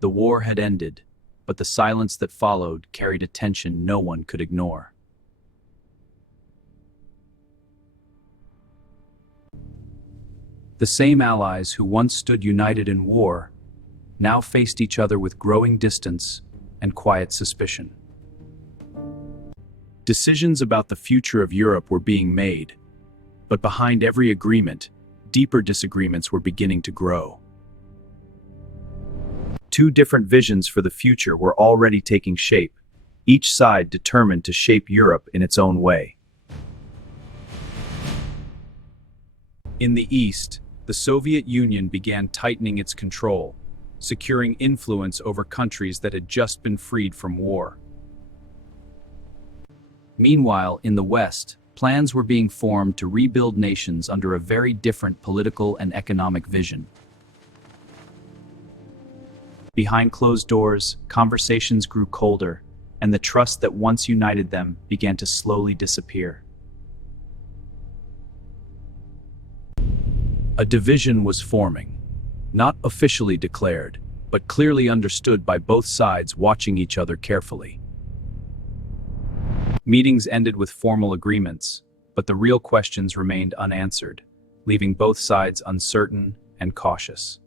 The war had ended, but the silence that followed carried a tension no one could ignore. The same allies who once stood united in war now faced each other with growing distance and quiet suspicion. Decisions about the future of Europe were being made, but behind every agreement, deeper disagreements were beginning to grow. Two different visions for the future were already taking shape, each side determined to shape Europe in its own way. In the East, the Soviet Union began tightening its control, securing influence over countries that had just been freed from war. Meanwhile, in the West, plans were being formed to rebuild nations under a very different political and economic vision. Behind closed doors, conversations grew colder, and the trust that once united them began to slowly disappear. A division was forming, not officially declared, but clearly understood by both sides watching each other carefully. Meetings ended with formal agreements, but the real questions remained unanswered, leaving both sides uncertain and cautious.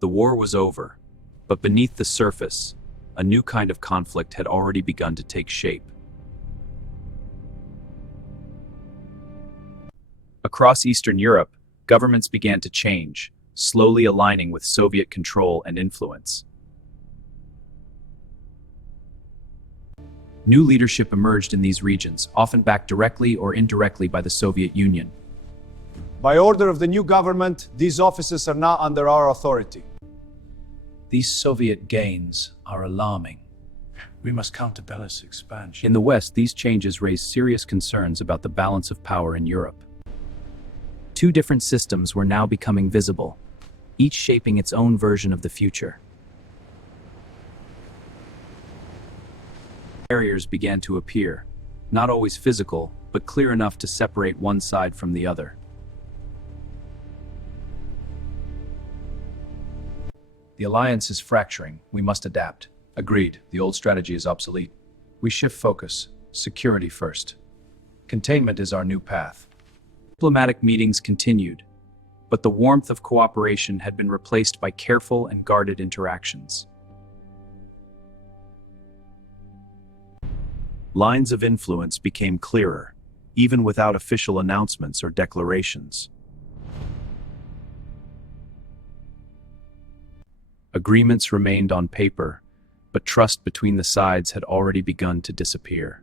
The war was over, but beneath the surface, a new kind of conflict had already begun to take shape. Across Eastern Europe, governments began to change, slowly aligning with Soviet control and influence. New leadership emerged in these regions, often backed directly or indirectly by the Soviet Union. By order of the new government, these offices are now under our authority. These Soviet gains are alarming. We must counter Belarus' expansion. In the West, these changes raised serious concerns about the balance of power in Europe. Two different systems were now becoming visible, each shaping its own version of the future. Barriers began to appear, not always physical, but clear enough to separate one side from the other. The alliance is fracturing. We must adapt. Agreed. The old strategy is obsolete. We shift focus. Security first. Containment is our new path. Diplomatic meetings continued, but the warmth of cooperation had been replaced by careful and guarded interactions. Lines of influence became clearer, even without official announcements or declarations. Agreements remained on paper, but trust between the sides had already begun to disappear.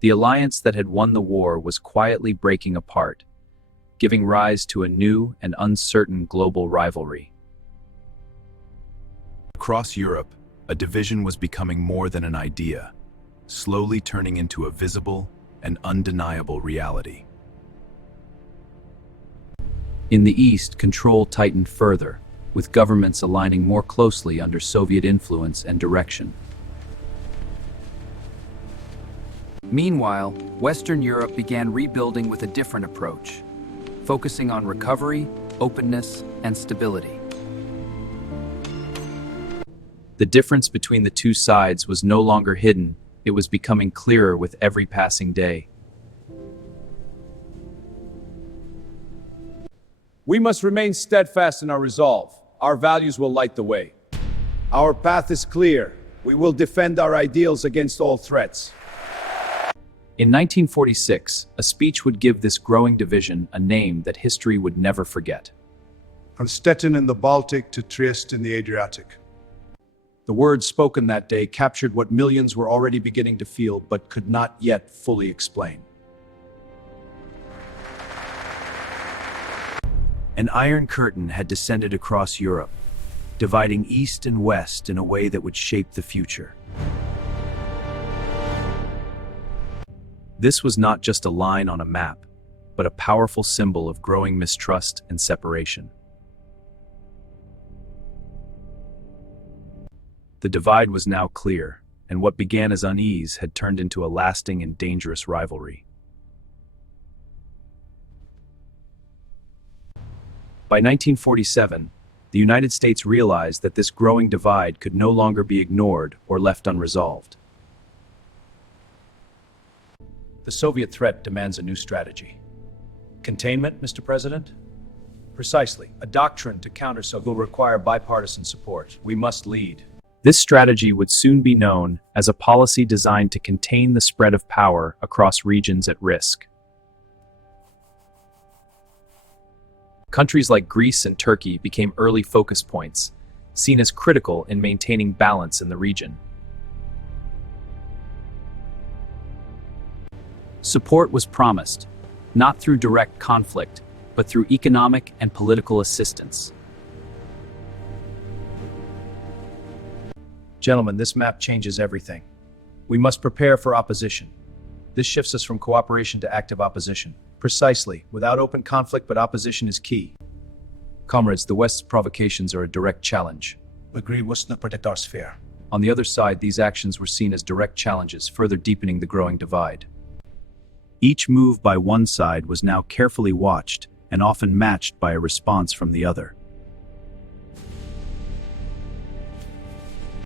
The alliance that had won the war was quietly breaking apart, giving rise to a new and uncertain global rivalry. Across Europe, a division was becoming more than an idea, slowly turning into a visible and undeniable reality. In the East, control tightened further, with governments aligning more closely under Soviet influence and direction. Meanwhile, Western Europe began rebuilding with a different approach, focusing on recovery, openness, and stability. The difference between the two sides was no longer hidden, it was becoming clearer with every passing day. We must remain steadfast in our resolve. Our values will light the way. Our path is clear. We will defend our ideals against all threats. In 1946, a speech would give this growing division a name that history would never forget. From Stettin in the Baltic to Trieste in the Adriatic. The words spoken that day captured what millions were already beginning to feel but could not yet fully explain. An iron curtain had descended across Europe, dividing East and West in a way that would shape the future. This was not just a line on a map, but a powerful symbol of growing mistrust and separation. The divide was now clear, and what began as unease had turned into a lasting and dangerous rivalry. By 1947, the United States realized that this growing divide could no longer be ignored or left unresolved. The Soviet threat demands a new strategy. Containment, Mr. President? Precisely. A doctrine to counter Soviet will require bipartisan support. We must lead. This strategy would soon be known as a policy designed to contain the spread of power across regions at risk. Countries like Greece and Turkey became early focus points, seen as critical in maintaining balance in the region. Support was promised, not through direct conflict, but through economic and political assistance. Gentlemen, this map changes everything. We must prepare for opposition. This shifts us from cooperation to active opposition. Precisely. Without open conflict, but opposition is key. Comrades, the West's provocations are a direct challenge. Agree, must not protect our sphere. On the other side, these actions were seen as direct challenges, further deepening the growing divide. Each move by one side was now carefully watched and often matched by a response from the other.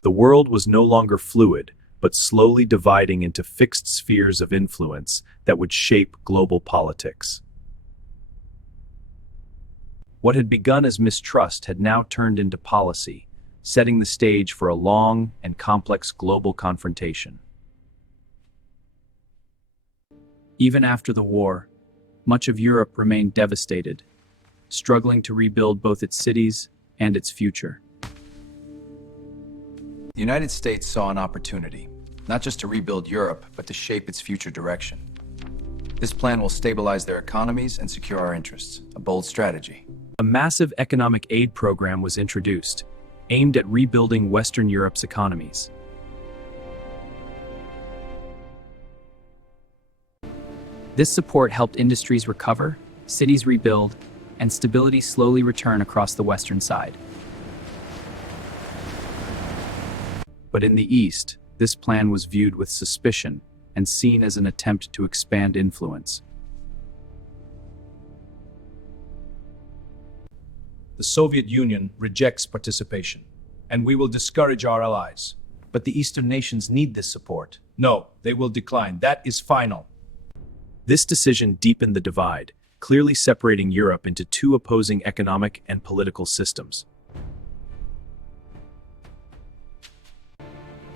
The world was no longer fluid, but slowly dividing into fixed spheres of influence that would shape global politics. What had begun as mistrust had now turned into policy, setting the stage for a long and complex global confrontation. Even after the war, much of Europe remained devastated, struggling to rebuild both its cities and its future. The United States saw an opportunity, not just to rebuild Europe, but to shape its future direction. This plan will stabilize their economies and secure our interests, a bold strategy. A massive economic aid program was introduced, aimed at rebuilding Western Europe's economies. This support helped industries recover, cities rebuild, and stability slowly return across the western side. But in the East, this plan was viewed with suspicion and seen as an attempt to expand influence. The Soviet Union rejects participation, and we will discourage our allies. But the Eastern nations need this support. No, they will decline. That is final. This decision deepened the divide, clearly separating Europe into two opposing economic and political systems.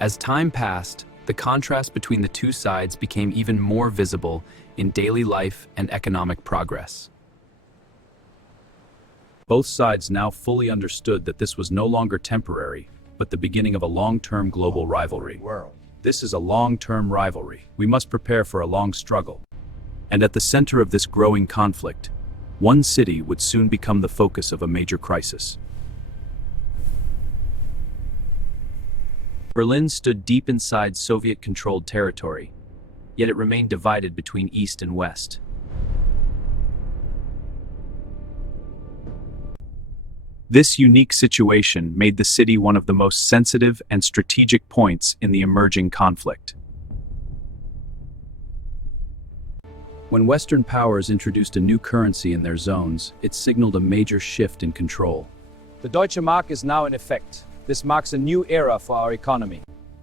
As time passed, the contrast between the two sides became even more visible in daily life and economic progress. Both sides now fully understood that this was no longer temporary, but the beginning of a long-term global rivalry. This is a long-term rivalry. We must prepare for a long struggle. And at the center of this growing conflict, one city would soon become the focus of a major crisis. Berlin stood deep inside Soviet-controlled territory, yet it remained divided between East and West. This unique situation made the city one of the most sensitive and strategic points in the emerging conflict. When Western powers introduced a new currency in their zones, it signaled a major shift in control. The Deutsche Mark is now in effect. This marks a new era for our economy.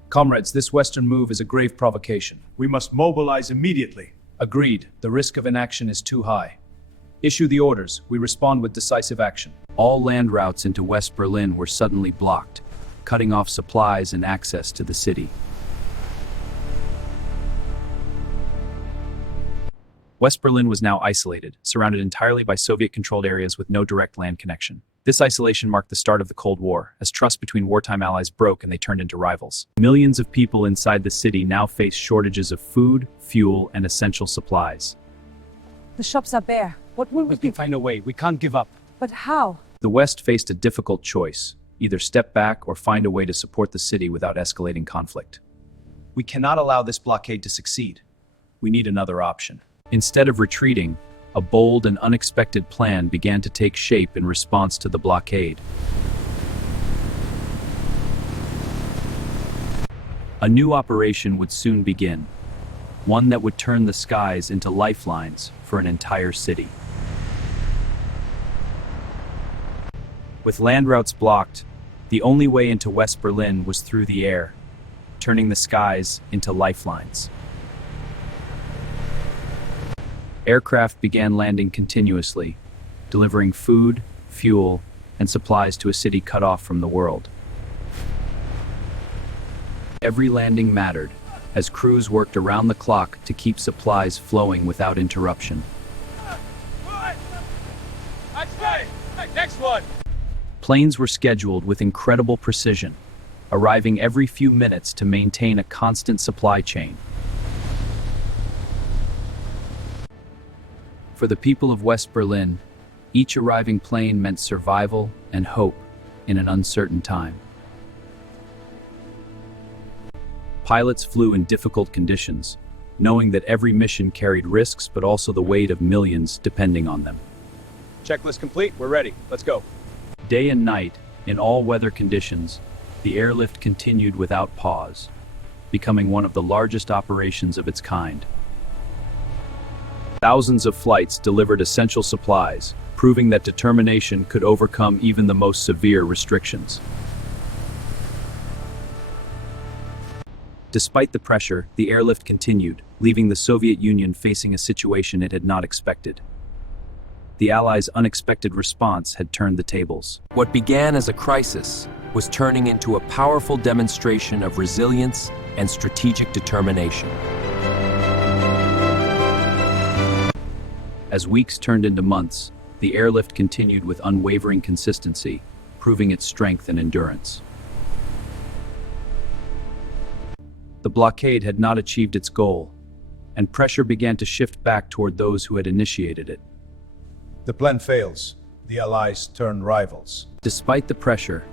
Comrades, this Western move is a grave provocation. We must mobilize immediately. Agreed. The risk of inaction is too high. Issue the orders. We respond with decisive action. All land routes into West Berlin were suddenly blocked, cutting off supplies and access to the city. West Berlin was now isolated, surrounded entirely by Soviet-controlled areas with no direct land connection. This isolation marked the start of the Cold War, as trust between wartime allies broke and they turned into rivals. Millions of people inside the city now face shortages of food, fuel, and essential supplies. The shops are bare. What will we We can do? find a way. We can't give up. But how? The West faced a difficult choice: either step back or find a way to support the city without escalating conflict. We cannot allow this blockade to succeed. We need another option. Instead of retreating, a bold and unexpected plan began to take shape in response to the blockade. A new operation would soon begin, one that would turn the skies into lifelines for an entire city. With land routes blocked, the only way into West Berlin was through the air, turning the skies into lifelines. Aircraft began landing continuously, delivering food, fuel, and supplies to a city cut off from the world. Every landing mattered, as crews worked around the clock to keep supplies flowing without interruption. Next one! Planes were scheduled with incredible precision, arriving every few minutes to maintain a constant supply chain. For the people of West Berlin, each arriving plane meant survival and hope in an uncertain time. Pilots flew in difficult conditions, knowing that every mission carried risks but also the weight of millions depending on them. Checklist complete, we're ready. Let's go. Day and night, in all weather conditions, the airlift continued without pause, becoming one of the largest operations of its kind. Thousands of flights delivered essential supplies, proving that determination could overcome even the most severe restrictions. Despite the pressure, the airlift continued, leaving the Soviet Union facing a situation it had not expected. The Allies' unexpected response had turned the tables. What began as a crisis was turning into a powerful demonstration of resilience and strategic determination. As weeks turned into months, the airlift continued with unwavering consistency, proving its strength and endurance. The blockade had not achieved its goal, and pressure began to shift back toward those who had initiated it. The plan fails. The Allies turn rivals. Despite the pressure,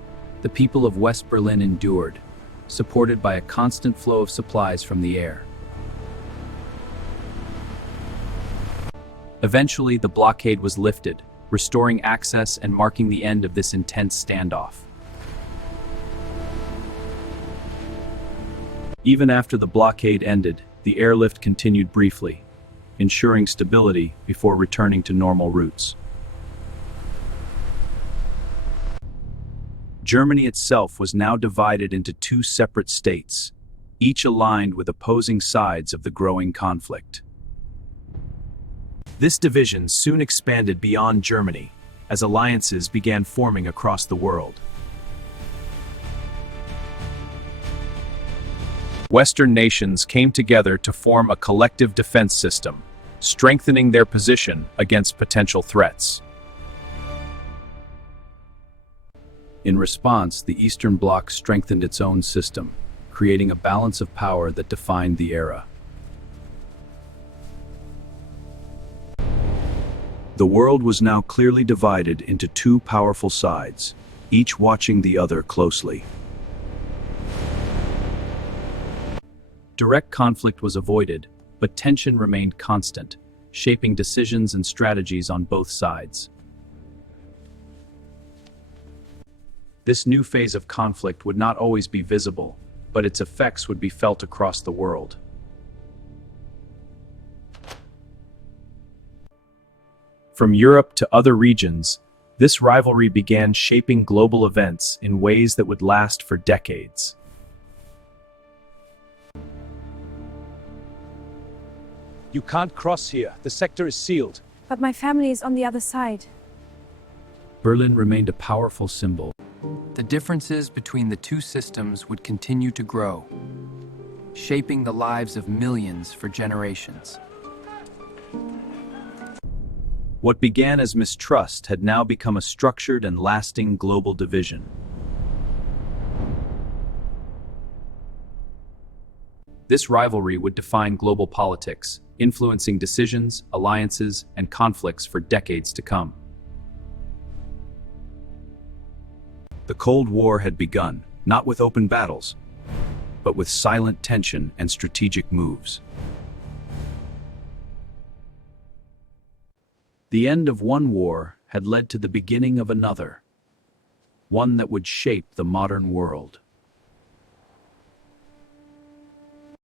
the people of West Berlin endured, supported by a constant flow of supplies from the air. Eventually, the blockade was lifted, restoring access and marking the end of this intense standoff. Even after the blockade ended, the airlift continued briefly, ensuring stability before returning to normal routes. Germany itself was now divided into two separate states, each aligned with opposing sides of the growing conflict. This division soon expanded beyond Germany, as alliances began forming across the world. Western nations came together to form a collective defense system, strengthening their position against potential threats. In response, the Eastern Bloc strengthened its own system, creating a balance of power that defined the era. The world was now clearly divided into two powerful sides, each watching the other closely. Direct conflict was avoided, but tension remained constant, shaping decisions and strategies on both sides. This new phase of conflict would not always be visible, but its effects would be felt across the world. From Europe to other regions, this rivalry began shaping global events in ways that would last for decades. You can't cross here. The sector is sealed. But my family is on the other side. Berlin remained a powerful symbol. The differences between the two systems would continue to grow, shaping the lives of millions for generations. What began as mistrust had now become a structured and lasting global division. This rivalry would define global politics, influencing decisions, alliances, and conflicts for decades to come. The Cold War had begun, not with open battles, but with silent tension and strategic moves. The end of one war had led to the beginning of another, one that would shape the modern world.